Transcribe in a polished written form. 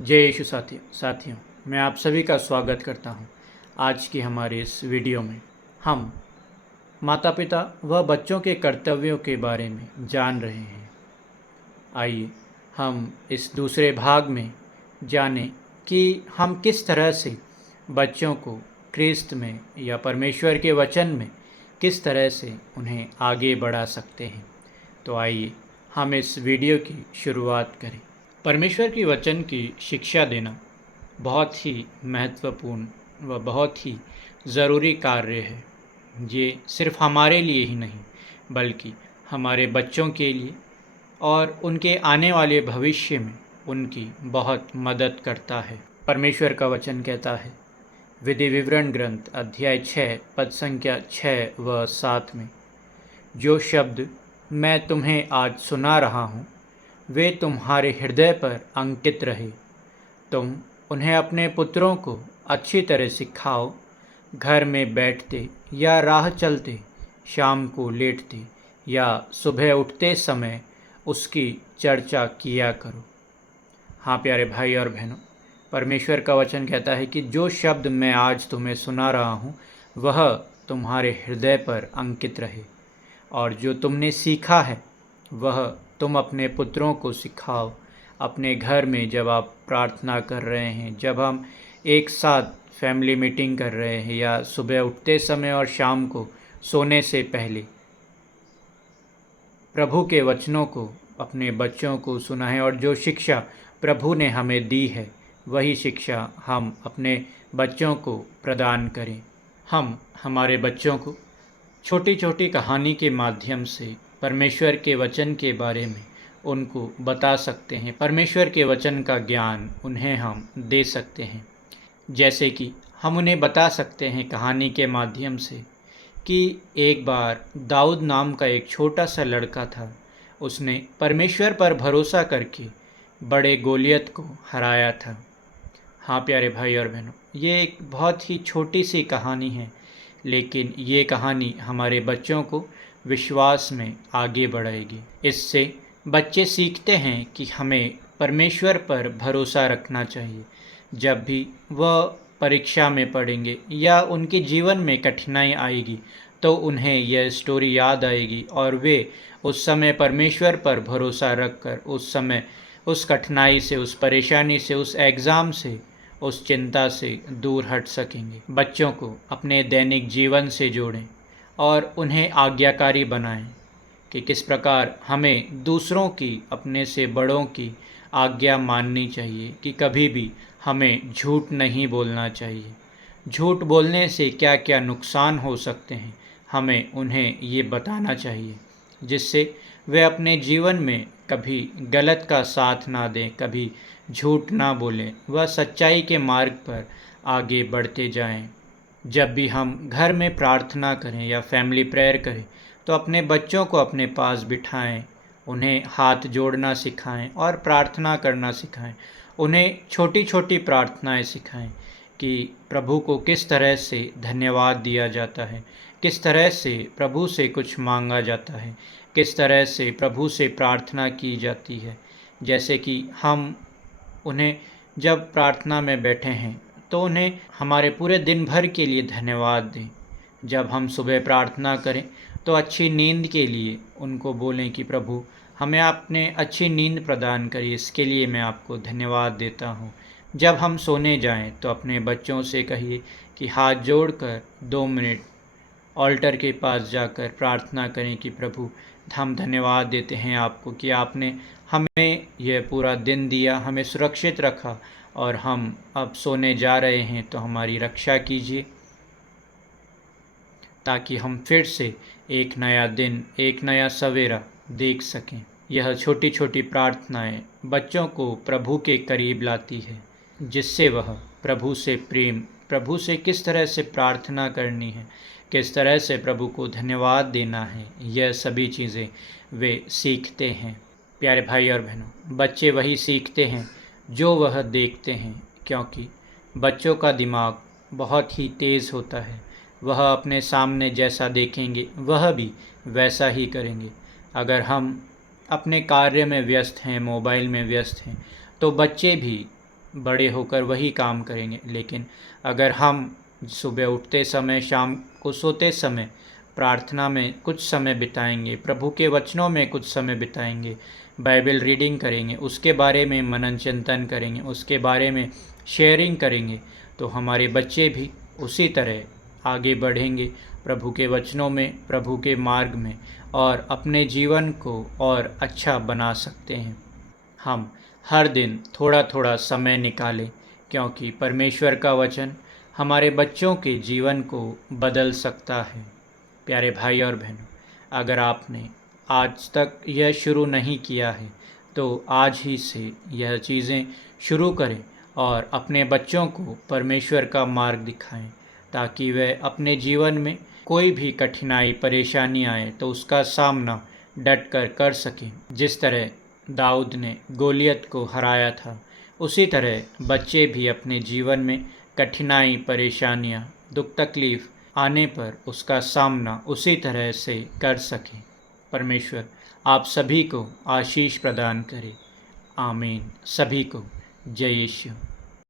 जय यीशु साथियों, मैं आप सभी का स्वागत करता हूं। आज की हमारे इस वीडियो में हम माता पिता व बच्चों के कर्तव्यों के बारे में जान रहे हैं। आइए हम इस दूसरे भाग में जानें कि हम किस तरह से बच्चों को क्रिस्त में या परमेश्वर के वचन में किस तरह से उन्हें आगे बढ़ा सकते हैं। तो आइए हम इस वीडियो की शुरुआत करें। परमेश्वर की वचन की शिक्षा देना बहुत ही महत्वपूर्ण व बहुत ही ज़रूरी कार्य है। ये सिर्फ हमारे लिए ही नहीं बल्कि हमारे बच्चों के लिए और उनके आने वाले भविष्य में उनकी बहुत मदद करता है। परमेश्वर का वचन कहता है, विधि विवरण ग्रंथ अध्याय 6 पद संख्या 6 व 7 में, जो शब्द मैं तुम्हें आज सुना रहा हूँ वे तुम्हारे हृदय पर अंकित रहे। तुम उन्हें अपने पुत्रों को अच्छी तरह सिखाओ, घर में बैठते या राह चलते, शाम को लेटते या सुबह उठते समय उसकी चर्चा किया करो। हाँ प्यारे भाई और बहनों, परमेश्वर का वचन कहता है कि जो शब्द मैं आज तुम्हें सुना रहा हूँ वह तुम्हारे हृदय पर अंकित रहे, और जो तुमने सीखा है वह तुम अपने पुत्रों को सिखाओ। अपने घर में जब आप प्रार्थना कर रहे हैं, जब हम एक साथ फैमिली मीटिंग कर रहे हैं, या सुबह उठते समय और शाम को सोने से पहले प्रभु के वचनों को अपने बच्चों को सुनाएं, और जो शिक्षा प्रभु ने हमें दी है वही शिक्षा हम अपने बच्चों को प्रदान करें। हम हमारे बच्चों को छोटी छोटी कहानी के माध्यम से परमेश्वर के वचन के बारे में उनको बता सकते हैं। परमेश्वर के वचन का ज्ञान उन्हें हम दे सकते हैं। जैसे कि हम उन्हें बता सकते हैं कहानी के माध्यम से कि एक बार दाऊद नाम का एक छोटा सा लड़का था। उसने परमेश्वर पर भरोसा करके बड़े गोलियत को हराया था। हाँ प्यारे भाई और बहनों, ये एक बहुत ही छोटी सी कहानी है, लेकिन ये कहानी हमारे बच्चों को विश्वास में आगे बढ़ाएगी। इससे बच्चे सीखते हैं कि हमें परमेश्वर पर भरोसा रखना चाहिए। जब भी वह परीक्षा में पढ़ेंगे या उनके जीवन में कठिनाई आएगी तो उन्हें यह स्टोरी याद आएगी, और वे उस समय परमेश्वर पर भरोसा रखकर उस समय उस कठिनाई से, उस परेशानी से, उस एग्ज़ाम से, उस चिंता से दूर हट सकेंगे। बच्चों को अपने दैनिक जीवन से जोड़ें और उन्हें आज्ञाकारी बनाएं कि किस प्रकार हमें दूसरों की, अपने से बड़ों की आज्ञा माननी चाहिए, कि कभी भी हमें झूठ नहीं बोलना चाहिए। झूठ बोलने से क्या क्या नुकसान हो सकते हैं हमें उन्हें ये बताना चाहिए, जिससे वे अपने जीवन में कभी गलत का साथ ना दें, कभी झूठ ना बोलें, वह सच्चाई के मार्ग पर आगे बढ़ते जाएं। जब भी हम घर में प्रार्थना करें या फैमिली प्रेयर करें तो अपने बच्चों को अपने पास बिठाएं, उन्हें हाथ जोड़ना सिखाएं और प्रार्थना करना सिखाएं। उन्हें छोटी छोटी प्रार्थनाएं सिखाएं कि प्रभु को किस तरह से धन्यवाद दिया जाता है, किस तरह से प्रभु से कुछ मांगा जाता है, किस तरह से प्रभु से प्रार्थना की जाती है। जैसे कि हम उन्हें जब प्रार्थना में बैठे हैं तो उन्हें हमारे पूरे दिन भर के लिए धन्यवाद दें। जब हम सुबह प्रार्थना करें तो अच्छी नींद के लिए उनको बोलें कि प्रभु हमें आपने अच्छी नींद प्रदान करी, इसके लिए मैं आपको धन्यवाद देता हूँ। जब हम सोने जाएं तो अपने बच्चों से कहिए कि हाथ जोड़कर 2 मिनट ऑल्टर के पास जाकर प्रार्थना करें कि प्रभु हम धन्यवाद देते हैं आपको कि आपने हमें यह पूरा दिन दिया, हमें सुरक्षित रखा, और हम अब सोने जा रहे हैं तो हमारी रक्षा कीजिए, ताकि हम फिर से एक नया दिन, एक नया सवेरा देख सकें। यह छोटी छोटी प्रार्थनाएं बच्चों को प्रभु के करीब लाती है, जिससे वह प्रभु से प्रेम, प्रभु से किस तरह से प्रार्थना करनी है, किस तरह से प्रभु को धन्यवाद देना है, यह सभी चीज़ें वे सीखते हैं। प्यारे भाई और बहनों, बच्चे वही सीखते हैं जो वह देखते हैं, क्योंकि बच्चों का दिमाग बहुत ही तेज़ होता है। वह अपने सामने जैसा देखेंगे वह भी वैसा ही करेंगे। अगर हम अपने कार्य में व्यस्त हैं, मोबाइल में व्यस्त हैं, तो बच्चे भी बड़े होकर वही काम करेंगे। लेकिन अगर हम सुबह उठते समय, शाम को सोते समय प्रार्थना में कुछ समय बिताएंगे, प्रभु के वचनों में कुछ समय बिताएंगे, बाइबल रीडिंग करेंगे, उसके बारे में मनन चिंतन करेंगे, उसके बारे में शेयरिंग करेंगे, तो हमारे बच्चे भी उसी तरह आगे बढ़ेंगे प्रभु के वचनों में, प्रभु के मार्ग में, और अपने जीवन को और अच्छा बना सकते हैं। हम हर दिन थोड़ा थोड़ा समय निकालें, क्योंकि परमेश्वर का वचन हमारे बच्चों के जीवन को बदल सकता है। प्यारे भाई और बहनों, अगर आपने आज तक यह शुरू नहीं किया है तो आज ही से यह चीज़ें शुरू करें और अपने बच्चों को परमेश्वर का मार्ग दिखाएं, ताकि वह अपने जीवन में कोई भी कठिनाई परेशानी आए तो उसका सामना डट कर सकें। जिस तरह दाऊद ने गोलियत को हराया था, उसी तरह बच्चे भी अपने जीवन में कठिनाई परेशानियां, दुख तकलीफ आने पर उसका सामना उसी तरह से कर सकें। परमेश्वर आप सभी को आशीष प्रदान करे। आमीन। सभी को जय यीशु।